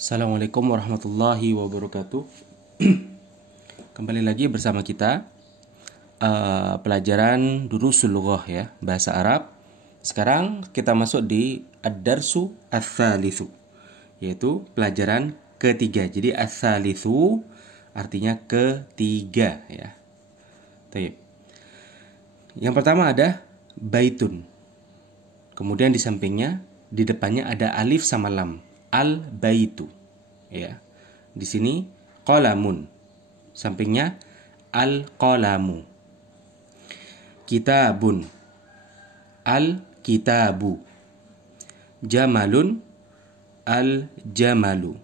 Assalamualaikum warahmatullahi wabarakatuh. Kembali lagi bersama kita pelajaran Durusul Lughah ya, bahasa Arab. Sekarang kita masuk di Ad-Darsu Ats-Tsalitsu, yaitu pelajaran ketiga. Jadi Ats-Tsalitsu artinya ketiga ya. Baik. Yang pertama ada baitun. Kemudian di sampingnya, di depannya ada alif sama lam. Al-baitu ya. Di sini qalamun. Sampingnya al-qalamu. Kitabun. Al-kitabu. Jamalun. Al-jamalu.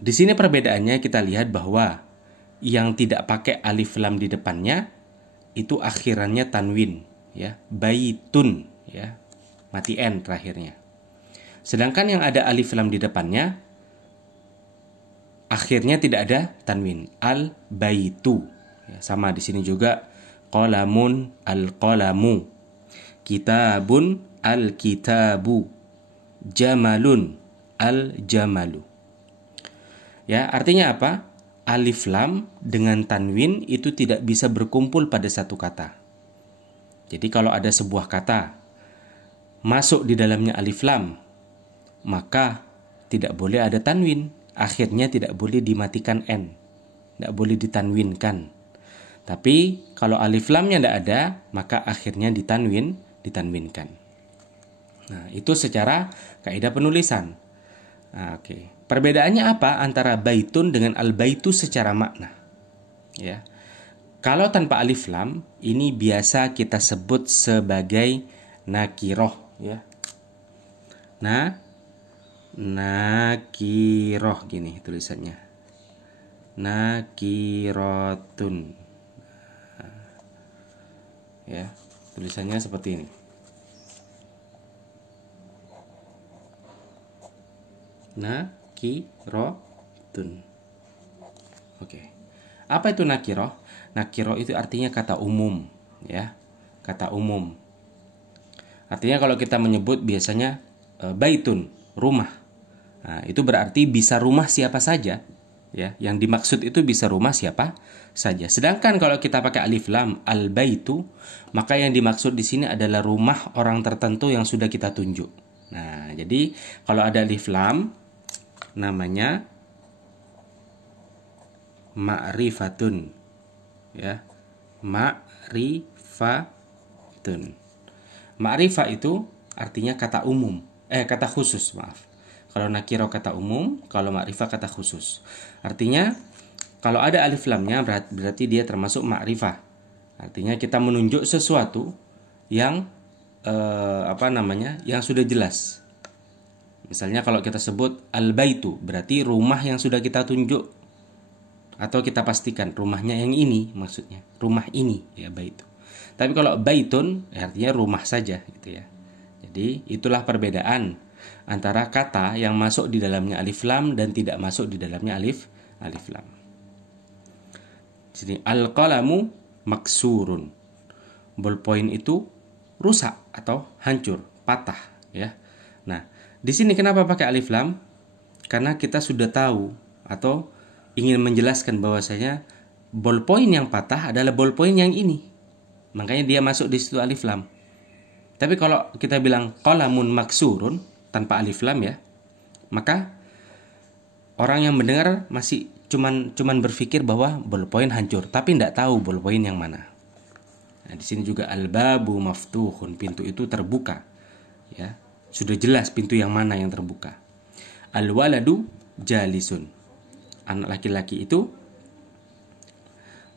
Di sini perbedaannya kita lihat bahwa yang tidak pakai alif lam di depannya itu akhirannya tanwin ya. Baitun ya. Mati n terakhirnya. Sedangkan yang ada alif lam di depannya akhirnya tidak ada tanwin, al-baitu. Ya, sama di sini juga qalamun, al-qalamu. Kitabun, al-kitabu. Jamalun, al-jamalu. Ya, artinya apa? Alif lam dengan tanwin itu tidak bisa berkumpul pada satu kata. Jadi kalau ada sebuah kata masuk di dalamnya alif lam, maka tidak boleh ada tanwin. Akhirnya tidak boleh dimatikan n, tidak boleh ditanwinkan. Tapi kalau alif lamnya tidak ada, maka akhirnya ditanwinkan. Nah, itu secara kaidah penulisan. Nah, oke. Perbedaannya apa antara baitun dengan al-baitu secara makna? Ya. Kalau tanpa alif lam, ini biasa kita sebut sebagai nakiroh ya. Nakiroh gini tulisannya. Nakirotun. Ya, tulisannya seperti ini. Nakirotun. Oke. Apa itu nakiroh? Nakiroh itu artinya kata umum, ya. Kata umum. Artinya kalau kita menyebut biasanya baitun, rumah. Nah, itu berarti bisa rumah siapa saja, ya. Yang dimaksud itu bisa rumah siapa saja. Sedangkan kalau kita pakai alif lam al-baitu, maka yang dimaksud di sini adalah rumah orang tertentu yang sudah kita tunjuk. Nah, jadi kalau ada alif lam namanya ma'rifatun. Ya. Ma'rifatun. Ma'rifah itu artinya kata umum, kata khusus, maaf. Kalau nakiro kata umum, kalau ma'rifah kata khusus. Artinya kalau ada alif lamnya berarti dia termasuk ma'rifah. Artinya kita menunjuk sesuatu yang yang sudah jelas. Misalnya kalau kita sebut al-baitu, berarti rumah yang sudah kita tunjuk atau kita pastikan rumahnya yang ini, maksudnya rumah ini ya baitu. Tapi kalau baitun artinya rumah saja gitu ya. Jadi itulah perbedaan antara kata yang masuk di dalamnya alif lam dan tidak masuk di dalamnya alif lam. Jadi al-qalamu maksurun. Ballpoint itu rusak atau hancur, patah ya. Nah, di sini kenapa pakai alif lam? Karena kita sudah tahu atau ingin menjelaskan bahwasanya ballpoint yang patah adalah ballpoint yang ini. Makanya dia masuk di situ alif lam. Tapi kalau kita bilang qalamun maksurun tanpa alif lam ya, maka orang yang mendengar masih cuman berpikir bahwa ballpoint hancur, tapi tidak tahu ballpoint yang mana. Nah, di sini juga al-babu maftuhun, pintu itu terbuka. Ya, sudah jelas pintu yang mana yang terbuka. Al-waladu jalisun. Anak laki-laki itu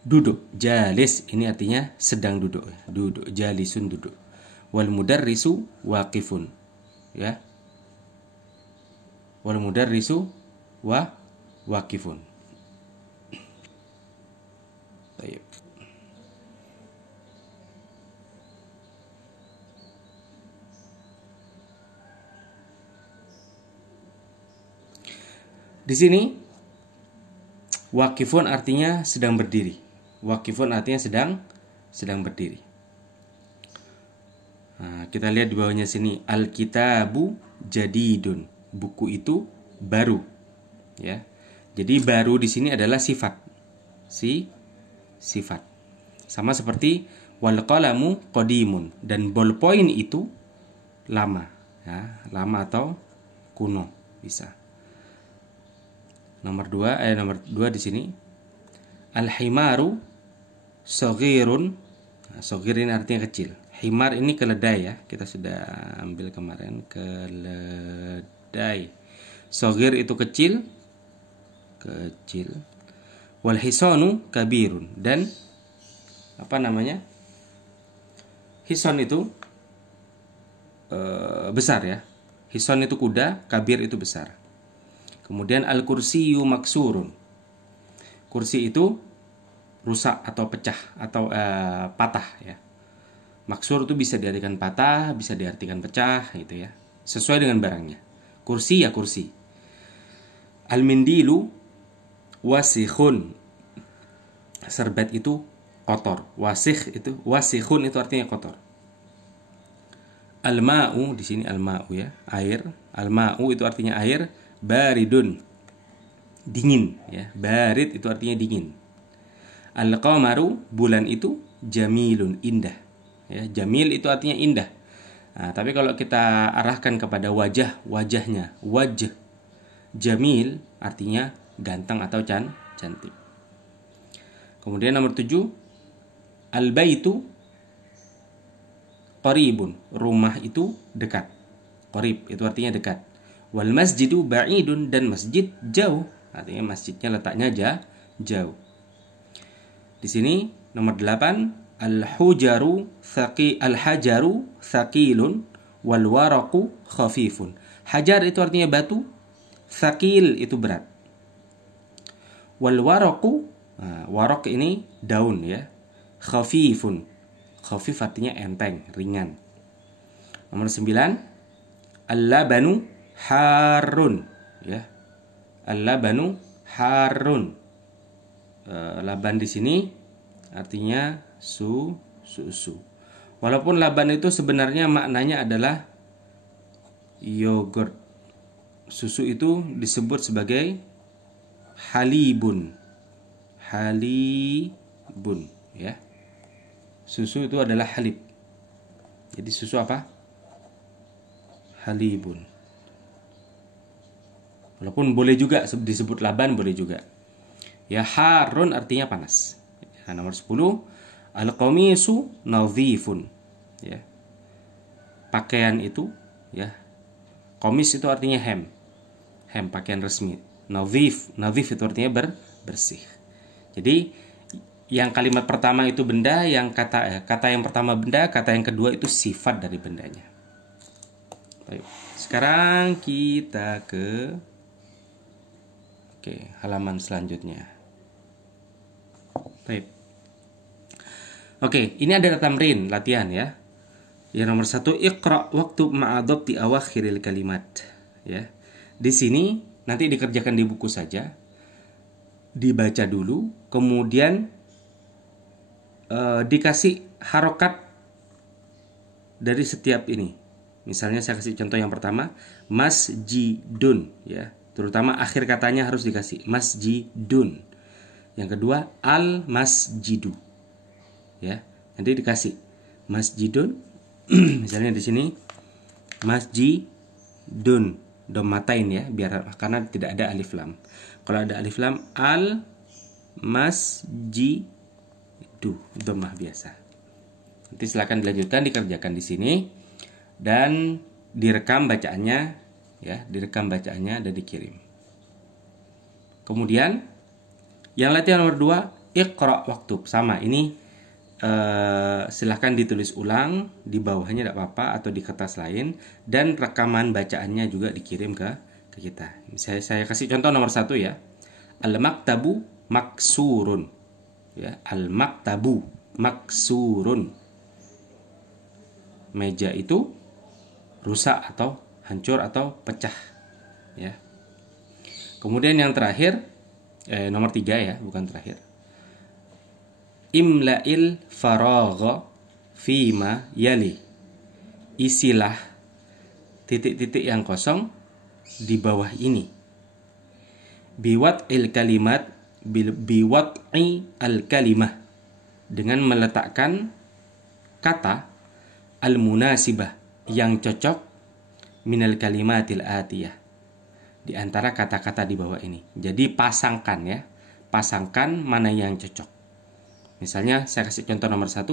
duduk. Jalis ini artinya sedang duduk. Duduk, jalisun duduk. Wal mudarrisu waqifun. Ya. Wal mudarrisu waqifun. Baik. Di sini waqifun artinya sedang berdiri. Waqifun artinya sedang berdiri. Nah, kita lihat di bawahnya sini al-kitabu jadidun. Buku itu baru. Ya. Jadi baru di sini adalah sifat. Sifat. Sama seperti wal qalamu qadimun, dan ballpoint itu lama, ya, lama atau kuno bisa. Nomor 2 di sini al-himaru saghirun. Nah, saghir ini artinya kecil. Himar ini keledai ya. Kita sudah ambil kemarin, keledai. Saghir itu kecil. Wal hisanu kabirun, dan hison itu besar ya. Hison itu kuda, kabir itu besar. Kemudian al kursiyu maksurun. Kursi itu rusak atau pecah atau patah ya. Maksur itu bisa diartikan patah, bisa diartikan pecah gitu ya. Sesuai dengan barangnya. Kursi ya kursi. Al-mindilu wasikhun. Serbet itu kotor. Wasikhun itu artinya kotor. Al-ma'u, di sini al-ma'u ya, air. Al-ma'u itu artinya air. Baridun, dingin ya. Barid itu artinya dingin. Al-qamaru, bulan itu jamilun, indah ya. Jamil itu artinya indah. Nah, tapi kalau kita arahkan kepada wajahnya, wajah. Jamil artinya ganteng atau cantik. Kemudian nomor 7, al-baitu qaribun, rumah itu dekat. Qarib itu artinya dekat. Wal masjidu ba'idun, dan masjid jauh, artinya masjidnya letaknya jauh. Di sini nomor 8, al-hajaru thaqilun wal waraqu khafifun. Hajar itu artinya batu, thaqil itu berat. Wal waraqu, waraq ini daun ya. Khafifun, khafif artinya enteng, ringan. Nomor 9, al-labanu harun ya. Al-labanu harun. Laban di sini artinya susu. Walaupun laban itu sebenarnya maknanya adalah yogurt. Susu itu disebut sebagai halibun ya. Susu itu adalah halib. Jadi susu apa? Halibun. Walaupun boleh juga disebut laban, boleh juga. Ya, harun artinya panas. Nah, nomor 10, al-qamisu nadhifun ya. Pakaian itu ya. Qamis itu artinya hem, pakaian resmi. Nadhif itu artinya bersih. Jadi yang kalimat pertama itu benda, yang kata yang pertama benda, kata yang kedua itu sifat dari bendanya. Baik. Sekarang kita ke halaman selanjutnya. Baik. Oke, ini ada tamrin, latihan ya. Yang nomor 1, iqra waktu ma'adab di awakhiril kalimat ya. Di sini nanti dikerjakan di buku saja. Dibaca dulu, kemudian dikasih harokat dari setiap ini. Misalnya saya kasih contoh yang pertama, masjidun ya. Terutama akhir katanya harus dikasih masjidun. Yang kedua, al-masjidu. Ya, nanti dikasih masjidun. Misalnya di sini masjidun, domatain ya, karena tidak ada alif lam. Kalau ada alif lam, al-masjidu, dhammah biasa. Nanti silakan dilanjutkan, dikerjakan di sini dan direkam bacaannya. Ya, direkam bacaannya dan dikirim. Kemudian yang latihan nomor 2, iqra waktu. Sama, ini silahkan ditulis ulang di bawahnya, tidak apa-apa, atau di kertas lain, dan rekaman bacaannya juga dikirim ke kita. Saya kasih contoh nomor 1 ya. Al-maktabu maksurun. Ya, al-maktabu maksurun. Meja itu rusak atau hancur atau pecah ya. Kemudian yang terakhir nomor 3 ya, bukan terakhir. Imla'il faragha fima yali. Isilah titik-titik yang kosong di bawah ini biwat'il kalimat, biwat'i al-kalimah, dengan meletakkan kata al-munasibah yang cocok minal kalimatil atiyah, di antara kata-kata di bawah ini. Jadi pasangkan ya, pasangkan mana yang cocok. Misalnya saya kasih contoh nomor 1,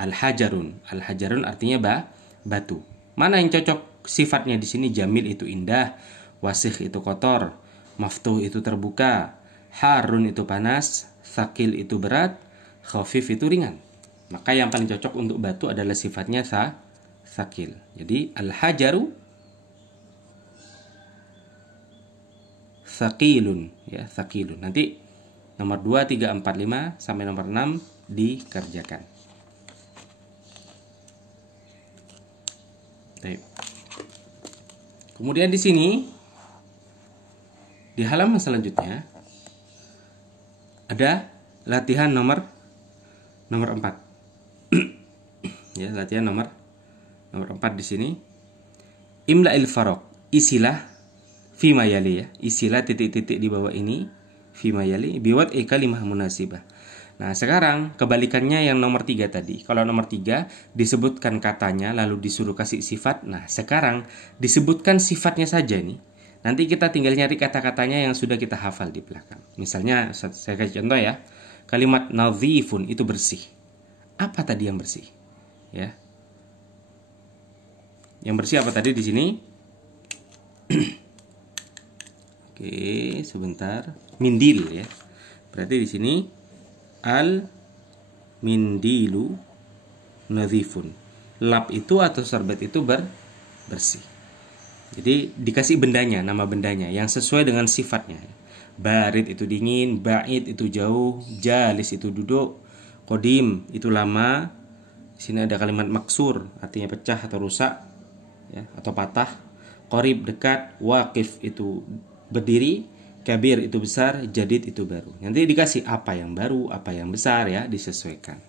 al-hajarun. Al-hajarun artinya batu. Mana yang cocok sifatnya di sini? Jamil itu indah, wasih itu kotor, maftuh itu terbuka, harun itu panas, thaqil itu berat, khafif itu ringan. Maka yang paling cocok untuk batu adalah sifatnya thaqil. Jadi al-hajaru thaqilun ya, thaqilun. Nanti nomor 2, 3, 4, 5 sampai nomor 6 dikerjakan. Baik. Kemudian di sini di halaman selanjutnya ada latihan nomor 4. Ya, latihan nomor 4 di sini. Imla'il faraq, isilah fima yali ya, isilah titik-titik di bawah ini fima yali biwat'i kalimah munasibah. Nah, sekarang kebalikannya yang nomor 3 tadi. Kalau nomor 3 disebutkan katanya lalu disuruh kasih sifat. Nah, sekarang disebutkan sifatnya saja nih. Nanti kita tinggal nyari kata-katanya yang sudah kita hafal di belakang. Misalnya saya kasih contoh ya. Kalimat nadhifun itu bersih. Apa tadi yang bersih? Ya. Yang bersih apa tadi di sini? Oke, sebentar. Mindil ya. Berarti di sini al mindilu nadhifun. Lap itu atau sorbet itu bersih. Jadi dikasih bendanya, nama bendanya yang sesuai dengan sifatnya. Barid itu dingin, ba'id itu jauh, jalis itu duduk, qadim itu lama. Di sini ada kalimat maksur, artinya pecah atau rusak ya, atau patah. Qarib dekat, waqif itu berdiri, kabir itu besar, jadid itu baru. Nanti dikasih apa yang baru, apa yang besar ya, disesuaikan.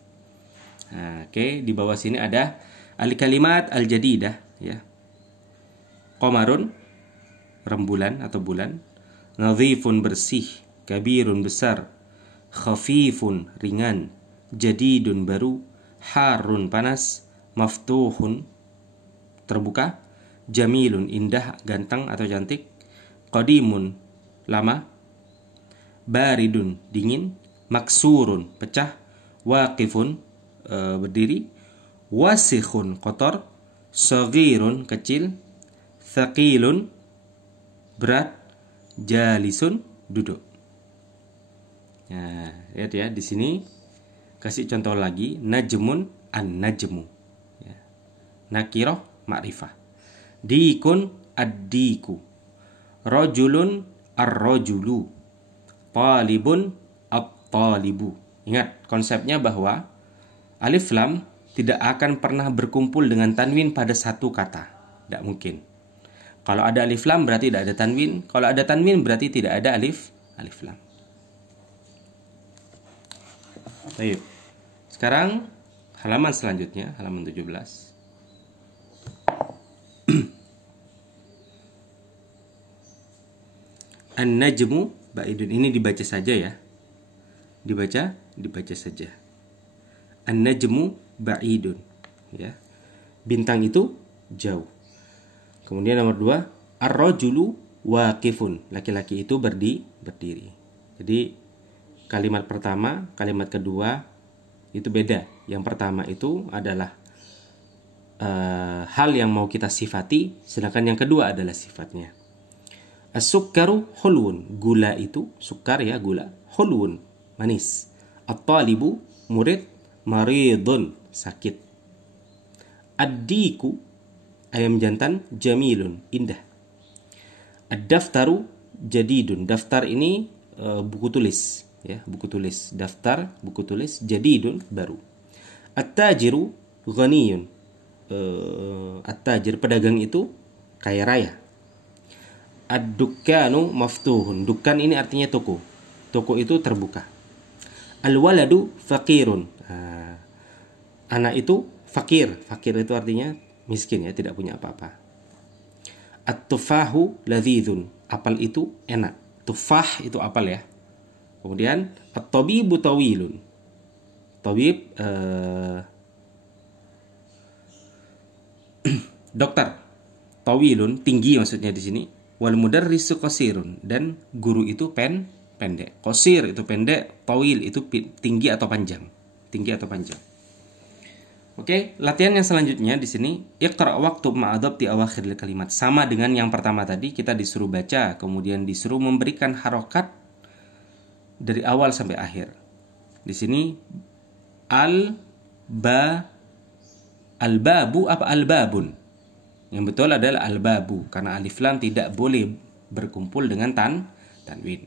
Nah, oke, di bawah sini ada al-kalimat al-jadidah ya. Qamarun rembulan atau bulan, nadhifun bersih, kabirun besar, khafifun ringan, jadidun baru, harun panas, maftuhun terbuka, jamilun indah, ganteng atau cantik, qadimun lama, baridun dingin, maksurun pecah, waqifun berdiri, wasikhun kotor, saghirun kecil, thaqilun berat, jalisun duduk. Nah, lihat ya di sini kasih contoh lagi, najmun an-najmu ya. Nakirah ma'rifah. Dikun ad-diku. Rajulun ar-rajulu. Talibun at-talibu. Ingat konsepnya bahwa alif lam tidak akan pernah berkumpul dengan tanwin pada satu kata. Tidak mungkin. Kalau ada alif lam berarti tidak ada tanwin. Kalau ada tanwin berarti tidak ada alif lam. Baik. Sekarang halaman selanjutnya, halaman 17. An-najmu ba'idun, ini dibaca saja ya. Dibaca saja. An-najmu ba'idun ya. Bintang itu jauh. Kemudian nomor 2, ar-rajulu waqifun, laki-laki itu berdiri. Jadi kalimat pertama, kalimat kedua itu beda. Yang pertama itu adalah hal yang mau kita sifati, sedangkan yang kedua adalah sifatnya. As-sukkaru hulwun, gula itu sukar ya, gula, hulwun manis. At-talibu murid, maridun sakit. Ad-diku ayam jantan, jamilun indah. Ad-daftaru jadidun, daftar ini buku tulis ya, buku tulis, daftar buku tulis, jadidun baru. At-tajiru ghaniyun, at-tajir pedagang itu kaya raya. Ad-dukkanu maftuhun, dukkan ini artinya toko, toko itu terbuka. Al-waladu faqirun, anak itu fakir, fakir itu artinya miskin ya, tidak punya apa-apa. At-tufahu ladhidun, apel itu enak. Tufah itu apel ya. Kemudian at-tabibu tawilun. Tabib dokter. Tawilun tinggi maksudnya di sini. Wal mudarrisu qasirun, dan guru itu pendek. Qasir itu pendek, tawil itu tinggi atau panjang. Tinggi atau panjang. Oke, latihan yang selanjutnya di sini iqra waktu ma'adab di awakhiril kalimat. Sama dengan yang pertama tadi, kita disuruh baca, kemudian disuruh memberikan harokat dari awal sampai akhir. Di sini al-babu apa al-babun? Yang betul adalah al-babu, karena alif lam tidak boleh berkumpul dengan tanwin.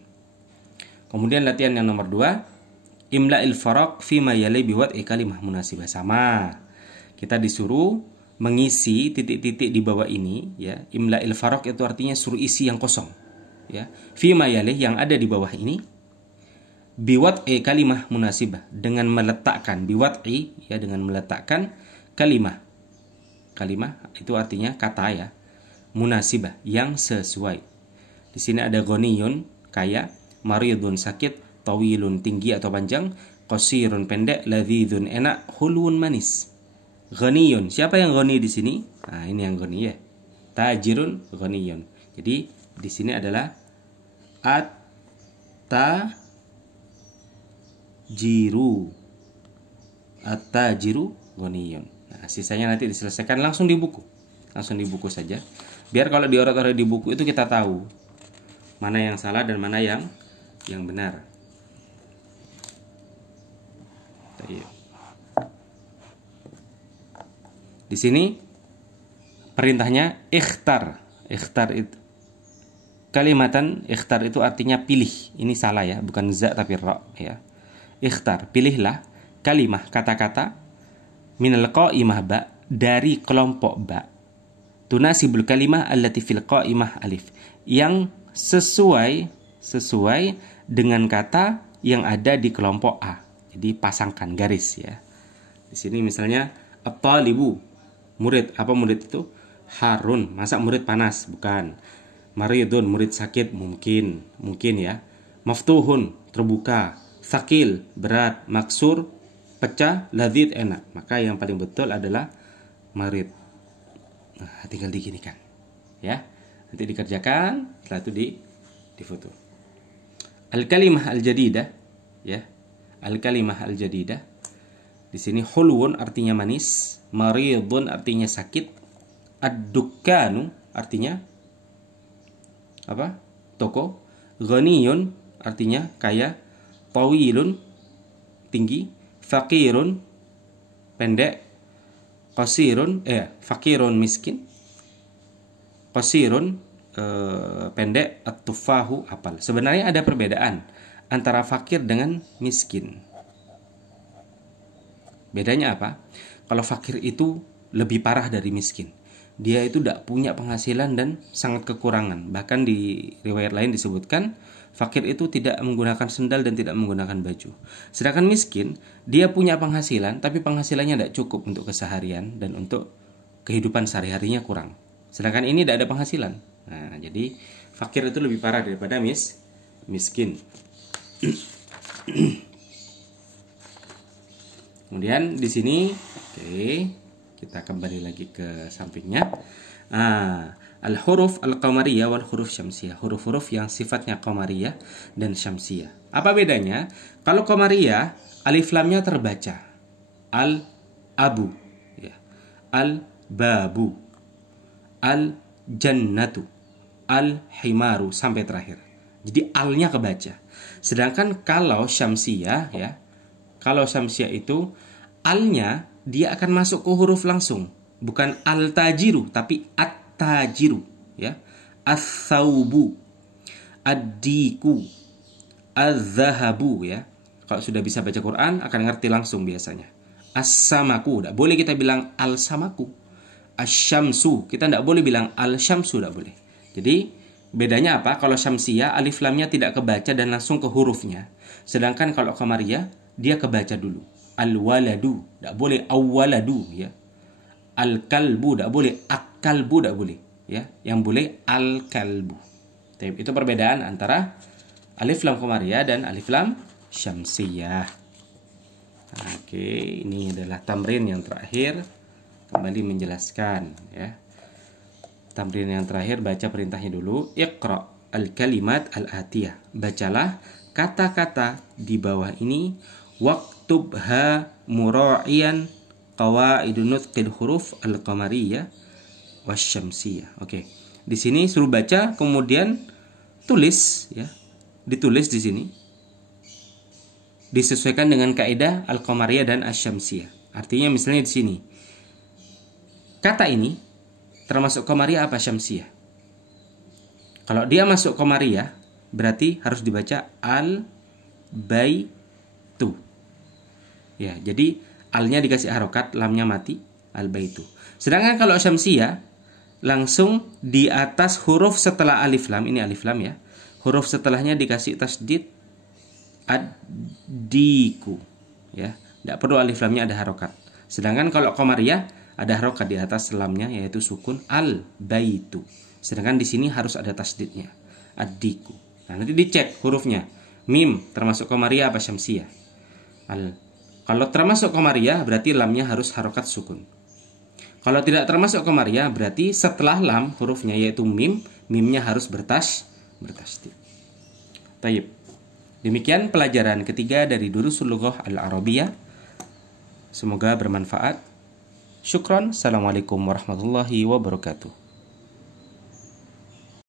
Kemudian latihan yang nomor 2, imla'il faraq fima yali biwad'i kalimah munasibah. Sama. Kita disuruh mengisi titik-titik di bawah ini ya. Imla'il faraq itu artinya suruh isi yang kosong. Ya. Fima yali yang ada di bawah ini biwad'i kalimah munasibah, dengan meletakkan biwad'i ya, dengan meletakkan kalimah. Kalimah itu artinya kata ya. Munasibah yang sesuai. Di sini ada ghaniyun kaya, maridun sakit, tawilun tinggi atau panjang, qasirun pendek, ladzizun enak, hulun manis. Ghaniyun, siapa yang ghani di sini? Nah, ini yang ghani ya. Tajirun ghaniyun. Jadi di sini adalah at-tajiru. At-tajiru ghaniyun. Nah, sisanya nanti diselesaikan langsung di buku. Langsung di buku saja. Biar kalau dioret-oret di buku itu kita tahu mana yang salah dan mana yang benar. Di sini perintahnya ikhtar. Ikhtar itu kalimatan, ikhtar itu artinya pilih. Ini salah ya, bukan za tapi ra ya. Ikhtar, pilihlah kalimah, kata-kata minal qa'imah ba, dari kelompok ba, tunasibul kalimah allati fil qa'imah alif, yang sesuai dengan kata yang ada di kelompok A. Jadi pasangkan garis ya. Di sini misalnya at-talibu, murid. Apa murid itu? Harun. Masa murid panas? Bukan. Maridun, murid sakit. Mungkin ya. Maftuhun, terbuka. Thaqil, berat. Maksur, pecah. Ladzid, enak. Maka yang paling betul adalah marid. Nah, tinggal diginikan ya. Nanti dikerjakan, setelah itu difoto. Al-kalimah al-jadidah ya. Al-kalimah al-jadidah. Di sini hulwun artinya manis, maridun artinya sakit, ad-dukkanu artinya apa? Toko, ghaniyun artinya kaya, tawilun tinggi, faqirun pendek, fakirun miskin, qasirun pendek, at-tufahu apal. Sebenarnya ada perbedaan antara fakir dengan miskin. Bedanya apa? Kalau fakir itu lebih parah dari miskin. Dia itu tidak punya penghasilan dan sangat kekurangan. Bahkan di riwayat lain disebutkan fakir itu tidak menggunakan sendal dan tidak menggunakan baju. Sedangkan miskin, dia punya penghasilan tapi penghasilannya tidak cukup untuk keseharian dan untuk kehidupan sehari-harinya kurang. Sedangkan ini tidak ada penghasilan. Nah, jadi fakir itu lebih parah daripada miskin. Kemudian di sini, kita kembali lagi ke sampingnya. Al-huruf al-qamariyah wal huruf syamsiyah. Huruf-huruf yang sifatnya qamariyah dan syamsiyah. Apa bedanya? Kalau qamariyah, alif lamnya terbaca. Al-abu, ya. Al-babu, al-jannatu, al-himaru sampai terakhir. Jadi alnya kebaca. Sedangkan kalau syamsiyah ya, kalau syamsiyah itu alnya dia akan masuk ke huruf langsung, bukan al-tajiru tapi at-tajiru ya. As-saubu, ad-diku, az-zahabu ya. Kalau sudah bisa baca Quran akan ngerti langsung biasanya. As-samaku, tidak boleh kita bilang al-samaku. Asy-syamsu, kita tidak boleh bilang al-syamsu, tidak boleh. Jadi bedanya apa? Kalau syamsiyah alif lamnya tidak kebaca dan langsung ke hurufnya. Sedangkan kalau qamariyah dia kebaca dulu. Al-waladu, tidak boleh awwaladu ya. Al-kalbu, tidak boleh akalbu, tidak boleh ya. Yang boleh al-kalbu. Itu perbedaan antara alif lam qamariyah dan alif lam syamsiyah. Oke, ini adalah tamrin yang terakhir. Kembali menjelaskan ya. Tamrin yang terakhir, baca perintahnya dulu. Iqra al-kalimat al-atiyah. Bacalah kata-kata di bawah ini. Waktubha mura'iyan qawaidun nutqil huruf al-qamariyah wasyamsiyah. Oke. Di sini suruh baca, kemudian tulis ya. Ditulis di sini. Disesuaikan dengan kaidah al-qamariyah dan asyamsiyah. Artinya misalnya di sini. Kata ini termasuk qamariyah apa syamsiyah? Kalau dia masuk qamariyah, berarti harus dibaca al-baitu. Ya, jadi alnya dikasih harokat, lamnya mati, al-baitu. Sedangkan kalau syamsiyah, langsung di atas huruf setelah alif lam, ini alif lam ya, huruf setelahnya dikasih tasdid, ad-diku. Ya, tidak perlu alif lamnya ada harokat. Sedangkan kalau qamariyah, ada harokat di atas lamnya, yaitu sukun al-baitu. Sedangkan di sini harus ada tasdidnya, ad-diku. Nah, nanti dicek hurufnya. Mim termasuk qamariyah apa syamsiyah? Kalau termasuk qamariyah, berarti lamnya harus harokat sukun. Kalau tidak termasuk qamariyah, berarti setelah lam hurufnya yaitu mim, mimnya harus bertasdid. Tayyib. Demikian pelajaran ketiga dari Durusul Lughah Al-Arabiyah. Semoga bermanfaat. Syukron. Assalamualaikum warahmatullahi wabarakatuh.